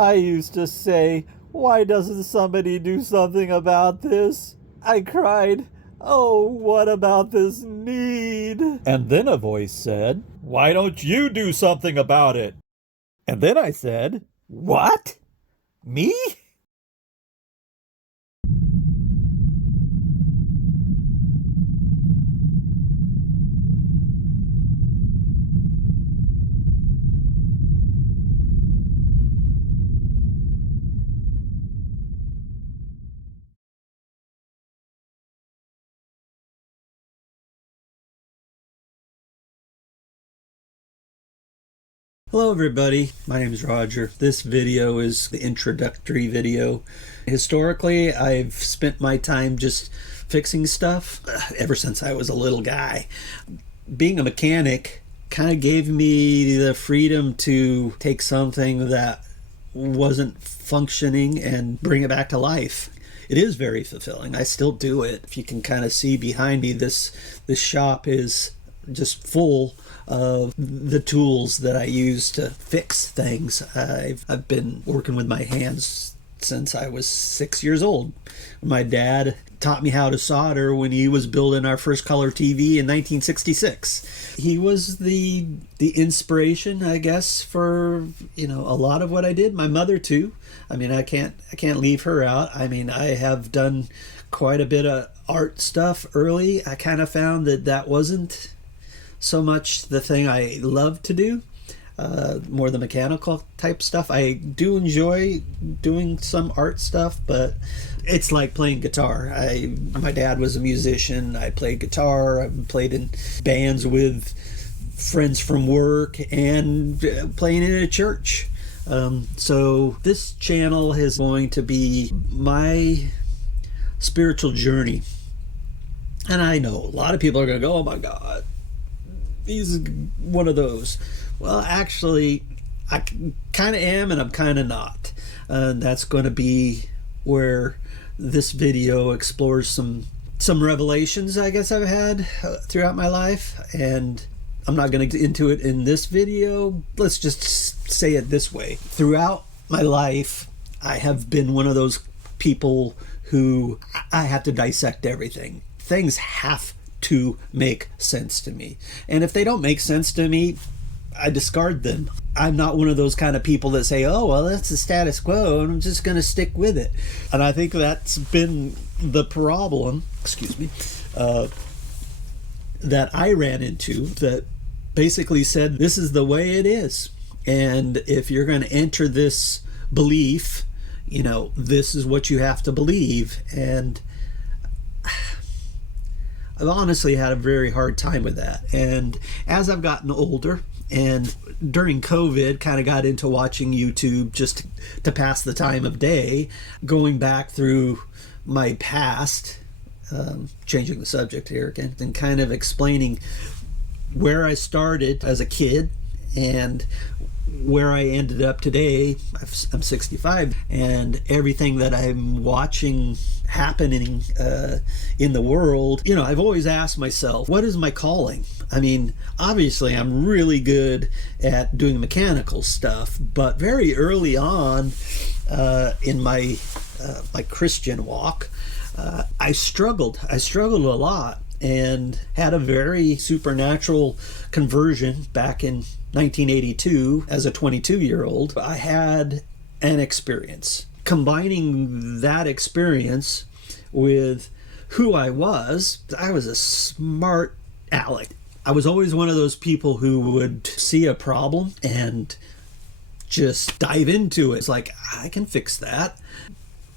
I used to say, why doesn't somebody do something about this? I cried, oh, what about this need? And then a voice said, why don't you do something about it? And then I said, what? Me? Hello everybody, my name is Roger. This video is the introductory video. Historically, I've spent my time just fixing stuff ever since I was a little guy. Being a mechanic kind of gave me the freedom to take something that wasn't functioning and bring it back to life. It is very fulfilling. I still do it. If you can kind of see behind me, this shop is just full of the tools that I use to fix things. I've been working with my hands since I was 6 years old. My dad taught me how to solder when he was building our first color TV in 1966. He was the inspiration, I guess, for a lot of what I did. My mother too. I mean, I can't leave her out. I mean, I have done quite a bit of art stuff early. I kind of found that wasn't so much the thing I love to do, more the mechanical type stuff. I do enjoy doing some art stuff, but it's like playing guitar. My dad was a musician. I played guitar. I played in bands with friends from work and playing in a church. So this channel is going to be my spiritual journey. And I know a lot of people are going to go, oh my God, he's one of those. Well, actually, I kind of am and I'm kind of not. That's going to be where this video explores some revelations I guess I've had throughout my life, and I'm not going to get into it in this video. Let's just say it this way. Throughout my life, I have been one of those people who I have to dissect everything. Things have to make sense to me. And if they don't make sense to me, I discard them. I'm not one of those kind of people that say, oh, well, that's the status quo and I'm just going to stick with it. And I think that's been the problem, that I ran into, that basically said, this is the way it is. And if you're going to enter this belief, this is what you have to believe. And I've honestly had a very hard time with that. And as I've gotten older, and during COVID, kind of got into watching YouTube just to pass the time of day, going back through my past, changing the subject here again, and kind of explaining where I started as a kid and where I ended up today. I'm 65, and everything that I'm watching happening in the world, I've always asked myself, what is my calling? I mean, obviously I'm really good at doing mechanical stuff, but very early on in my Christian walk, I struggled a lot and had a very supernatural conversion back in 1982 as a 22-year-old. I had an experience. Combining that experience with who I was a smart aleck. I was always one of those people who would see a problem and just dive into it. It's like, I can fix that.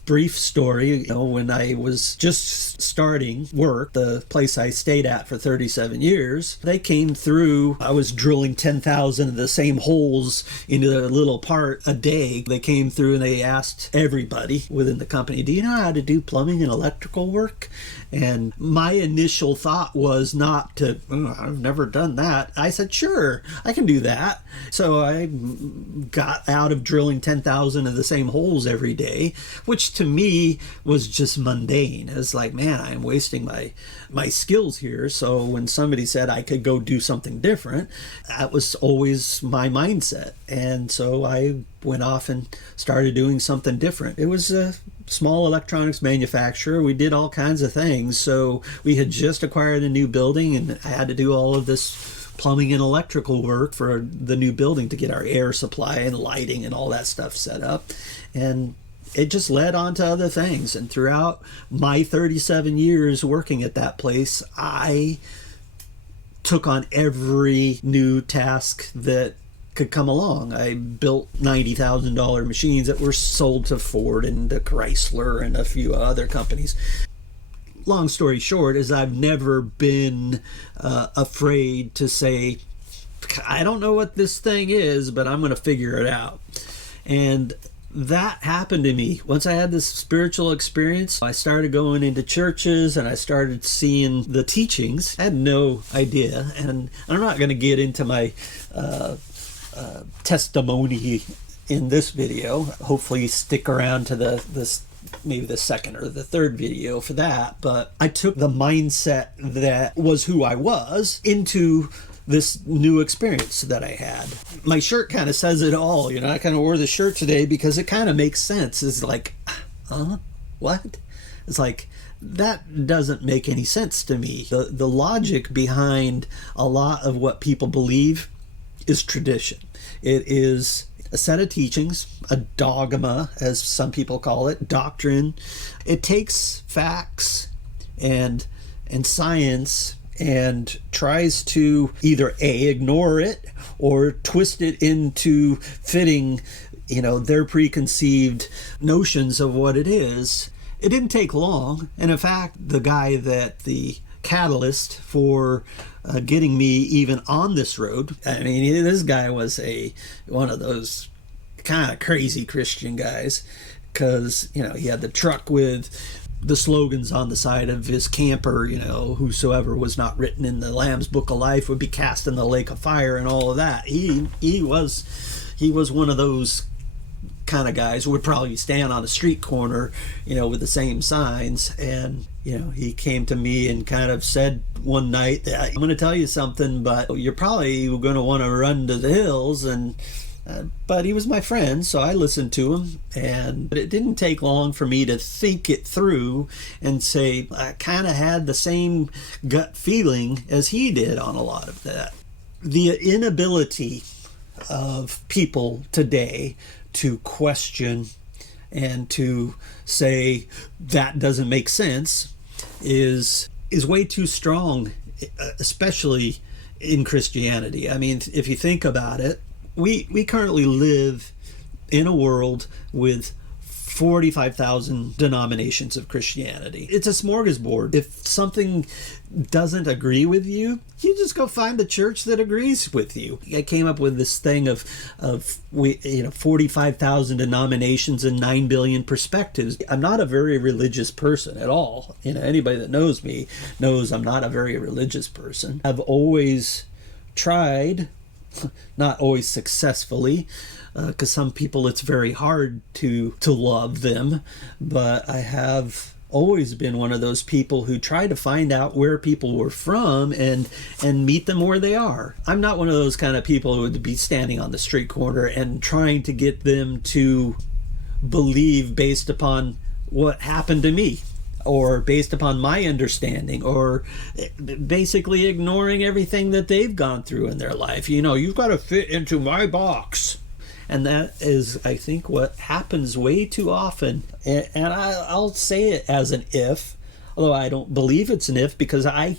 Brief story, when I was just starting work, the place I stayed at for 37 years, they came through. I was drilling 10,000 of the same holes into a little part a day. They came through and they asked everybody within the company, do you know how to do plumbing and electrical work? And my initial thought was not to, I've never done that. I said, sure, I can do that. So I got out of drilling 10,000 of the same holes every day, which which to me was just mundane. It's like, man, I'm wasting my skills here. So when somebody said I could go do something different, that was always my mindset. And so I went off and started doing something different. It was a small electronics manufacturer. We did all kinds of things. So we had just acquired a new building, and I had to do all of this plumbing and electrical work for the new building to get our air supply and lighting and all that stuff set up. And it just led on to other things. And throughout my 37 years working at that place, I took on every new task that could come along. I built $90,000 machines that were sold to Ford and to Chrysler and a few other companies. Long story short is I've never been afraid to say, I don't know what this thing is, but I'm going to figure it out. And that happened to me. Once I had this spiritual experience, I started going into churches and I started seeing the teachings. I had no idea. And I'm not going to get into my testimony in this video. Hopefully stick around to this maybe the second or the third video for that. But I took the mindset that was who I was into this new experience that I had. My shirt kind of says it all. You know, I kind of wore the shirt today because it kind of makes sense. It's like, what? It's like, that doesn't make any sense to me. The logic behind a lot of what people believe is tradition. It is a set of teachings, a dogma, as some people call it, doctrine. It takes facts and science and tries to either ignore it or twist it into fitting, their preconceived notions of what it is. It didn't take long. And in fact, the catalyst for getting me even on this road. I mean, this guy was one of those kind of crazy Christian guys, because he had the truck with the slogans on the side of his camper, whosoever was not written in the Lamb's Book of Life would be cast in the lake of fire and all of that. He was one of those kind of guys who would probably stand on a street corner, with the same signs. And he came to me and kind of said one night that, I'm going to tell you something, but you're probably going to want to run to the hills. And but he was my friend, so I listened to him. And it didn't take long for me to think it through and say, I kind of had the same gut feeling as he did on a lot of that. The inability of people today to question and to say that doesn't make sense is way too strong, especially in Christianity. I mean, if you think about it, we currently live in a world with 45,000 denominations of Christianity. It's a smorgasbord. If something doesn't agree with you, you just go find the church that agrees with you. I came up with this thing of 45,000 denominations and 9 billion perspectives. I'm not a very religious person at all. Anybody that knows me knows I'm not a very religious person. I've always tried, not always successfully, because some people it's very hard to love them, but I have always been one of those people who try to find out where people were from and meet them where they are. I'm not one of those kind of people who would be standing on the street corner and trying to get them to believe based upon what happened to me, or based upon my understanding, or basically ignoring everything that they've gone through in their life. You've got to fit into my box. And that is, I think, what happens way too often. And I'll say it as an if, although I don't believe it's an if, because I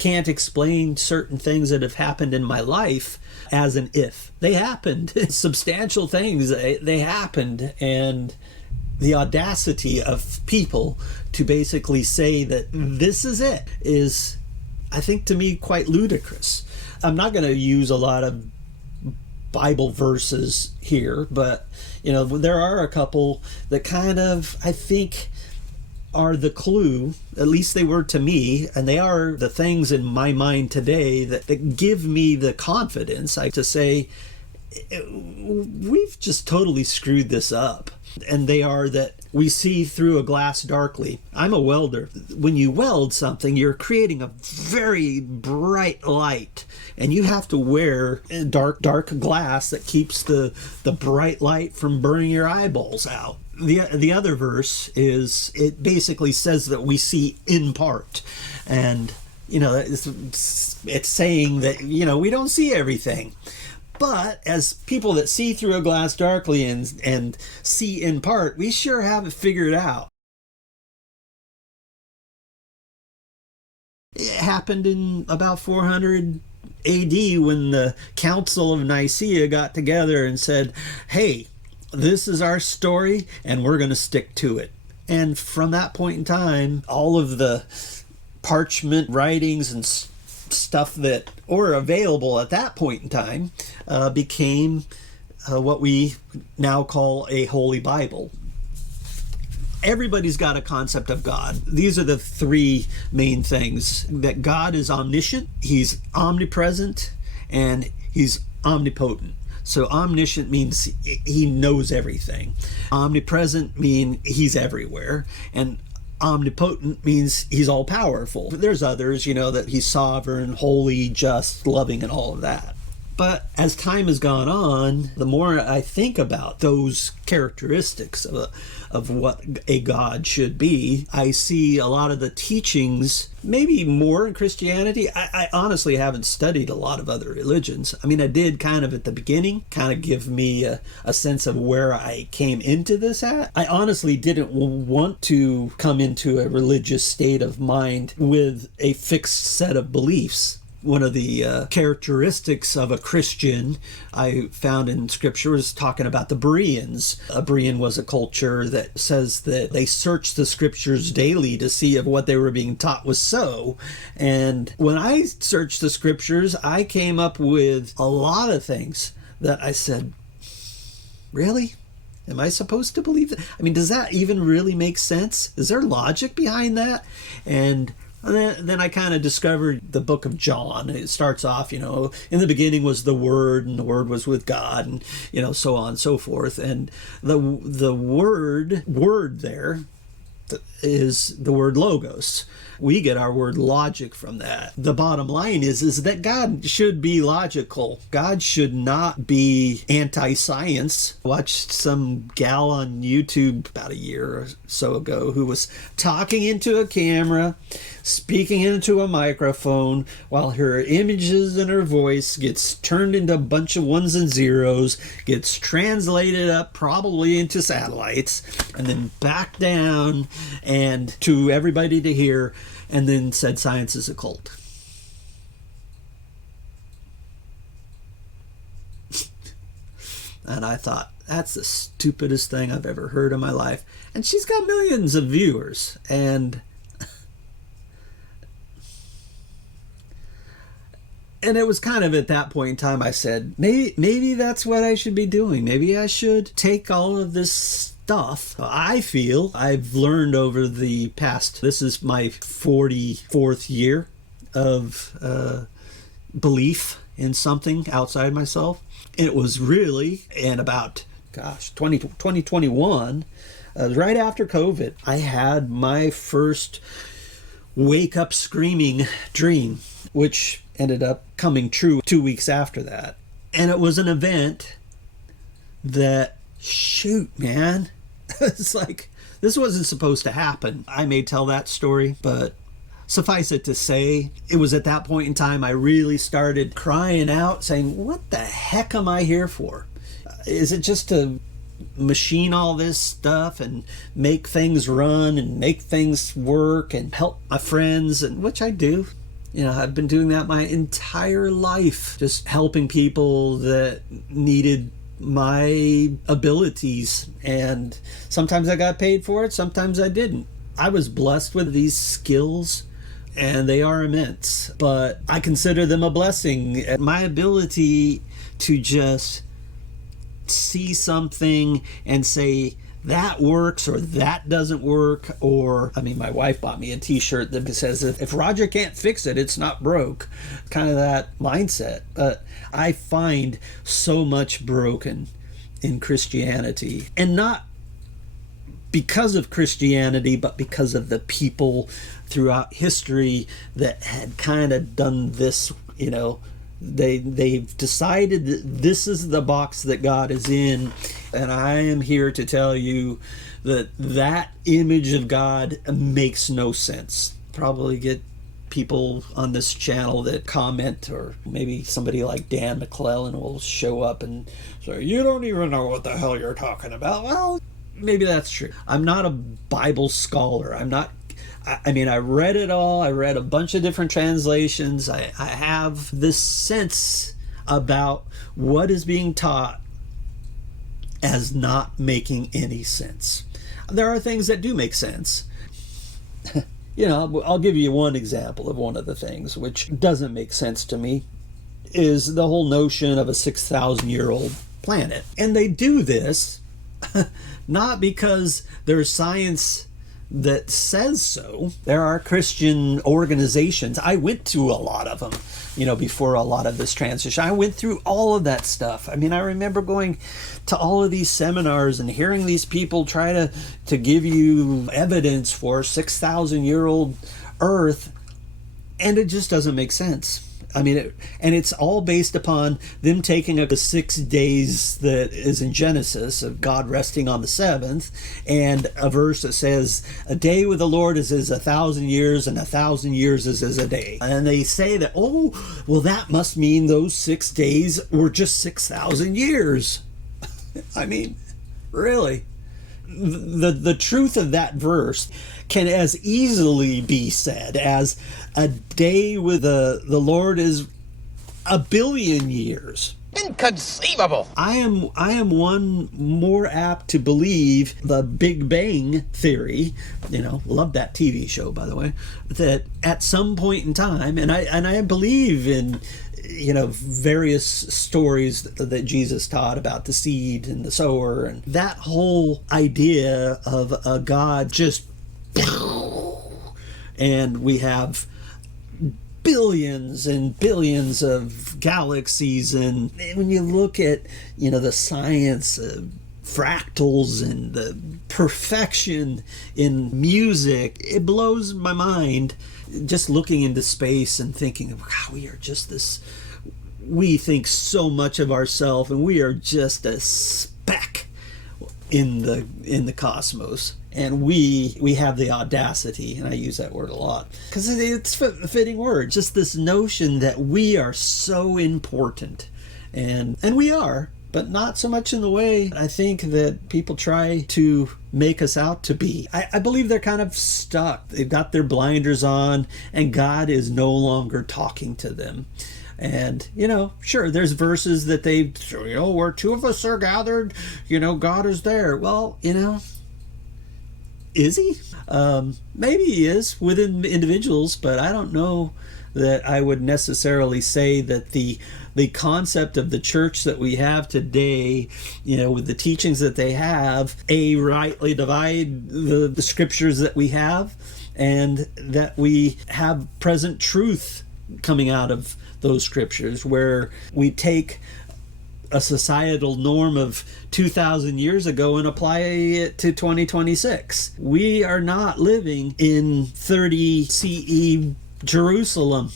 can't explain certain things that have happened in my life as an if. They happened. Substantial things, they happened. And the audacity of people to basically say that this is it is, I think, to me, quite ludicrous. I'm not going to use a lot of Bible verses here, but there are a couple that kind of, I think, are the clue, at least they were to me, and they are the things in my mind today that give me the confidence to say, we've just totally screwed this up. And they are that we see through a glass darkly. I'm a welder. When you weld something, you're creating a very bright light, and you have to wear dark glass that keeps the bright light from burning your eyeballs out. The other verse is, it basically says that we see in part, and it's saying that we don't see everything. But as people that see through a glass darkly and see in part, we sure have it figured out. It happened in about 400 AD when the Council of Nicaea got together and said, hey, this is our story and we're going to stick to it. And from that point in time, all of the parchment writings and stuff that were available at that point in time became what we now call a Holy Bible. Everybody's got a concept of God. These are the three main things: that God is omniscient, he's omnipresent, and he's omnipotent. So omniscient means he knows everything. Omnipresent means he's everywhere. And omnipotent means he's all powerful. There's others, that he's sovereign, holy, just, loving, and all of that. But as time has gone on, the more I think about those characteristics of what a God should be, I see a lot of the teachings, maybe more in Christianity. I honestly haven't studied a lot of other religions. I mean, I did kind of at the beginning, kind of give me a sense of where I came into this at. I honestly didn't want to come into a religious state of mind with a fixed set of beliefs. One of the characteristics of a Christian I found in Scripture was talking about the Bereans. A Berean was a culture that says that they searched the Scriptures daily to see if what they were being taught was so. And when I searched the Scriptures, I came up with a lot of things that I said, really? Am I supposed to believe that? I mean, does that even really make sense? Is there logic behind that? And then I kind of discovered the book of John. It starts off, in the beginning was the Word, and the Word was with God, and, so on and so forth. And the word there is the word logos. We get our word logic from that. The bottom line is that God should be logical. God should not be anti-science. I watched some gal on YouTube about a year or so ago who was talking into a camera, speaking into a microphone, while her images and her voice gets turned into a bunch of ones and zeros, gets translated up probably into satellites, and then back down and to everybody to hear, and then said science is a cult. And I thought, that's the stupidest thing I've ever heard in my life. And she's got millions of viewers. And it was kind of at that point in time I said, maybe that's what I should be doing. Maybe I should take all of this stuff I feel I've learned over the past, this is my 44th year of belief in something outside myself. It was really in about, 2021, right after COVID, I had my first wake up screaming dream, which ended up coming true 2 weeks after that. And it was an event that, shoot, man, it's like, this wasn't supposed to happen. I may tell that story, but suffice it to say, it was at that point in time I really started crying out, saying, what the heck am I here for? Is it just to machine all this stuff and make things run and make things work and help my friends, and which I do. I've been doing that my entire life, just helping people that needed my abilities, and sometimes I got paid for it, sometimes I didn't. I was blessed with these skills, and they are immense, but I consider them a blessing. My ability to just see something and say, that works or that doesn't work, or, my wife bought me a t-shirt that says, if Roger can't fix it, it's not broke. Kind of that mindset. But I find so much broken in Christianity, and not because of Christianity, but because of the people throughout history that had kind of done this, they've decided that this is the box that God is in. And I am here to tell you that image of God makes no sense. Probably get people on this channel that comment, or maybe somebody like Dan McClellan will show up and say, you don't even know what the hell you're talking about. Well, maybe that's true. I'm not a Bible scholar. I read it all. I read a bunch of different translations. I have this sense about what is being taught as not making any sense. There are things that do make sense. I'll give you one example of one of the things which doesn't make sense to me, is the whole notion of a 6,000-year-old planet. And they do this not because there's science that says so. There are Christian organizations. I went to a lot of them, before a lot of this transition. I went through all of that stuff. I remember going to all of these seminars and hearing these people try to give you evidence for 6,000-year-old Earth, and it just doesn't make sense. And it's all based upon them taking the 6 days that is in Genesis of God resting on the seventh, and a verse that says a day with the Lord is as 1,000 years, and 1,000 years is as a day. And they say that, that must mean those 6 days were just 6,000 years. Really? The truth of that verse can as easily be said as a day with the Lord is 1 billion years. Inconceivable. I am one more apt to believe the Big Bang Theory, love that TV show, by the way, that at some point in time, and I believe in various stories that Jesus taught about the seed and the sower, and that whole idea of a God just, and we have billions and billions of galaxies, and when you look at the science of fractals and the perfection in music, it blows my mind just looking into space and thinking, wow, we think so much of ourselves, and we are just a speck in the cosmos. And we have the audacity, and I use that word a lot because it's a fitting word, just this notion that we are so important, and we are, but not so much in the way I think that people try to make us out to be. I believe they're kind of stuck. They've got their blinders on, and God is no longer talking to them. And, sure, there's verses that where two of us are gathered, God is there. Well, is he? Maybe he is within individuals, but I don't know that I would necessarily say that the concept of the church that we have today, with the teachings that they have, rightly divide the scriptures that we have, and that we have present truth coming out of those scriptures, where we take a societal norm of 2,000 years ago and apply it to 2026. We are not living in 30 CE Jerusalem,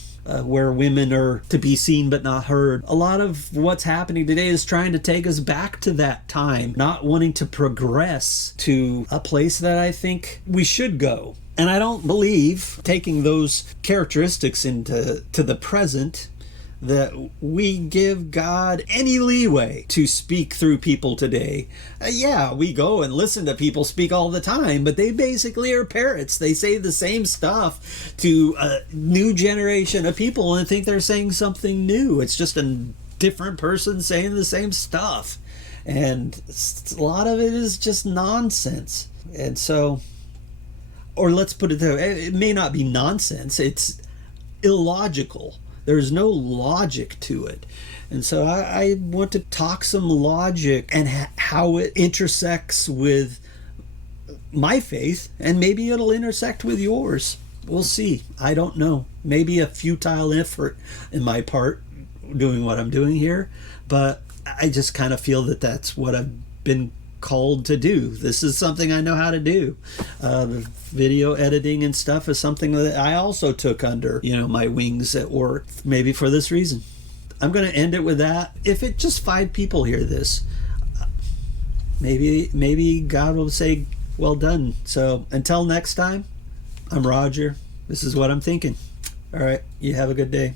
where women are to be seen but not heard. A lot of what's happening today is trying to take us back to that time, not wanting to progress to a place that I think we should go. And I don't believe, taking those characteristics into the present, that we give God any leeway to speak through people today. We go and listen to people speak all the time, but they basically are parrots. They say the same stuff to a new generation of people and think they're saying something new. It's just a different person saying the same stuff. And a lot of it is just nonsense. And so, or let's put it this way, it may not be nonsense, it's illogical. There's no logic to it. And so I want to talk some logic and how it intersects with my faith, and maybe it'll intersect with yours. We'll see. I don't know. Maybe a futile effort in my part doing what I'm doing here, but I just kind of feel that that's what I've been called to do. This is something I know how to do. The video editing and stuff is something that I also took under, my wings at work, maybe for this reason. I'm going to end it with that. If it just 5 people hear this, maybe God will say, well done. So until next time, I'm Roger. This is what I'm thinking. All right. You have a good day.